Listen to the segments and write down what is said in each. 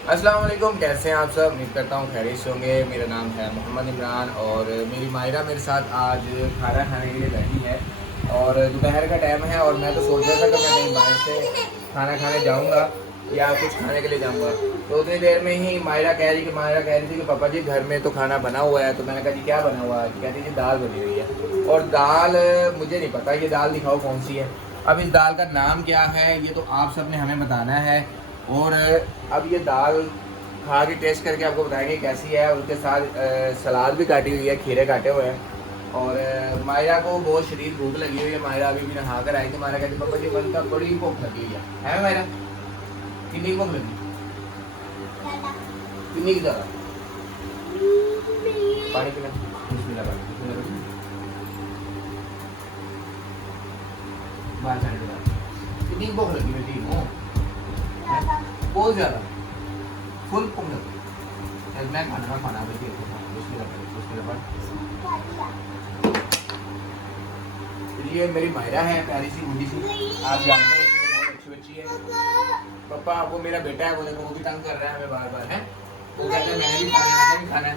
अस्सलाम वालेकुम, कैसे हैं आप सब। उम्मीद करता हूँ खैरियत से होंगे। मेरा नाम है मोहम्मद इमरान और मेरी मायरा मेरे साथ आज खाना खाने के लिए बैठी है और दोपहर का टाइम है और मैं तो सोच रहा था कि मैं कहीं बाहर से खाना खाने जाऊँगा या कुछ खाने के लिए जाऊँगा। तो उतनी देर में ही मायरा कह रही थी कि पापा जी घर में तो खाना बना हुआ है। तो मैंने कहा जी क्या बना हुआ है। कहती थी दाल बनी हुई है और दाल मुझे नहीं पता ये दाल दिखाओ कौन सी है। अब इस दाल का नाम क्या है ये तो आप सब ने हमें बताना है। और अब ये दाल खा के टेस्ट करके आपको बताएंगे कैसी है। उसके साथ सलाद भी काटी हुई है, खीरे काटे हुए हैं और मायरा को बहुत शदीद भूख लगी हुई है। मायरा अभी भी नहा कर आई थी। मायरा कहती पापा जी मन का बड़ी भूख लगी हुई है मायरा? कितनी भूख लगी? कितनी की ज़्यादा? पानी पीना। बिस्मिल्लाह पानी बिस्मिल्लाह। बाहर जाने के बाद कितनी भूख लगी बेटी? बहुत ज़्यादा फुल भूख लगी। मैं खाना बेटी बिस्मिल्लाह। ये मेरी मायरा है, प्यारी सी गुड्डी सी, आप जानते हैं बहुत अच्छी बच्ची है। पापा वो मेरा बेटा है, वो देखो वो भी तंग कर रहा है हमें बार बार है। वो कहते हैं मैंने भी खाना है।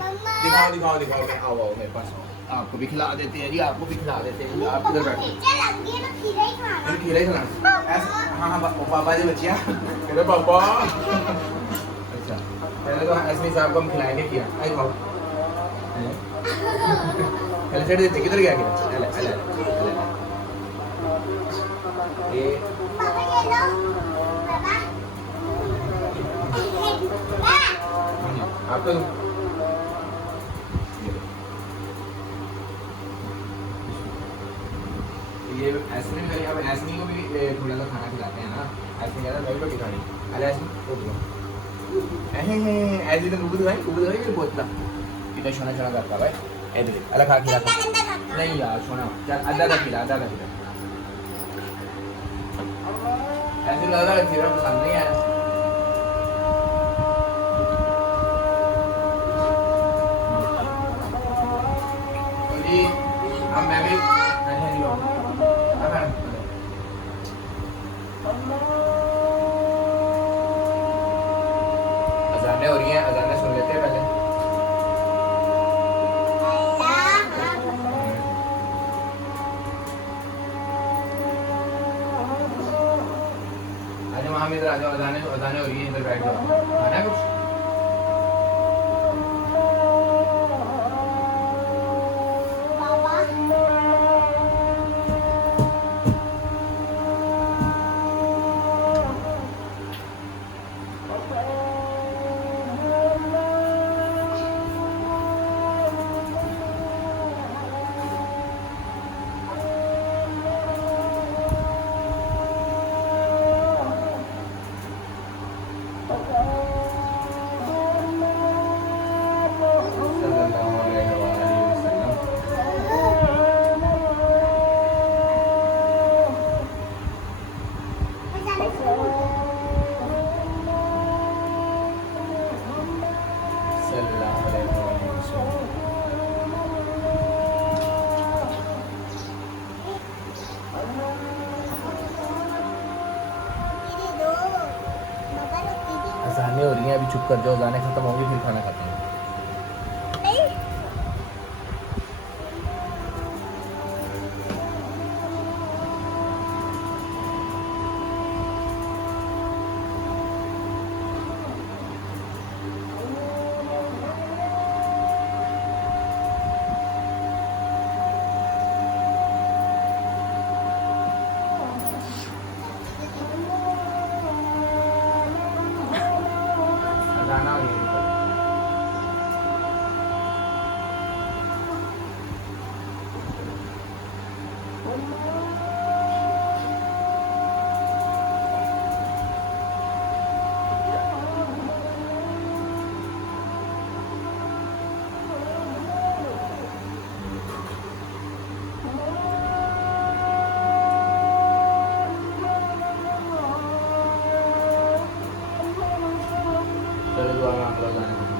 दिखाओ आओ आओ मेरे पास आओ। आपको भी खिला देते हैं जी, आपको भी खिला देते हैं। आप किधर बैठे? खीरा ही खिलाना। हाँ पापा जी बच्चियाँ मेरे पापा। अच्छा पहले तो एसमी साहब को हम खिलाएंगे खीरा। आई खाओ पहले सेट देते। किधर गया ये आप तो ये ऐसमी करिए। अब ऐसमी को भी थोड़ा सा खाना खिलाते हैं ना। ऐसमी कहता है रोटी खानी। अरे ऐसी तो दूध भाई फिर बोतला कितना सोना सोना करता भाई। ऐसे अलग खा खिला नहीं यार सोना चल आधा का खिला ऐसे लगा खीरा पसंद नहीं है। जी अब मैं भी अजानें हो रही हैं, अजानें सुन लेते हैं पहले। आज वहाँ में इधर आ जाओ। अजानें हो रही है, इधर बैठ जाओ। खाना है कुछ? अजानें हो रही हैं, अभी चुप कर जाओ। अजानें खत्म होंगी फिर खाना खाते हैं। अजाना हो रही है। चलो दुआ मांग लो अजानें खत्म हो।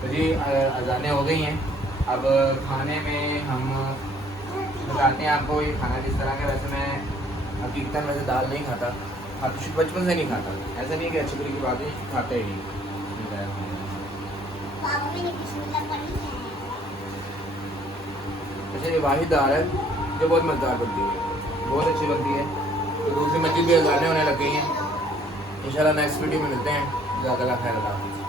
तो जी अजानें हो गई हैं। अब खाने में हम दिखाते हैं आपको ये खाना किस तरह का। वैसे मैं हकीकतन वैसे दाल नहीं खाता, बचपन से नहीं खाता। ऐसा नहीं है कि अच्छी बुरी की बात है, खाते ही नहीं। अच्छा ये वाहिद दाल है जो बहुत मज़ेदार बनती है, बहुत अच्छी बनती है। तो दूसरी मछली भी अजाने होने लग गई हैं। इंशाल्लाह नेक्स्ट वीडियो में मिलते हैं। जज़ाकल्लाह खैर।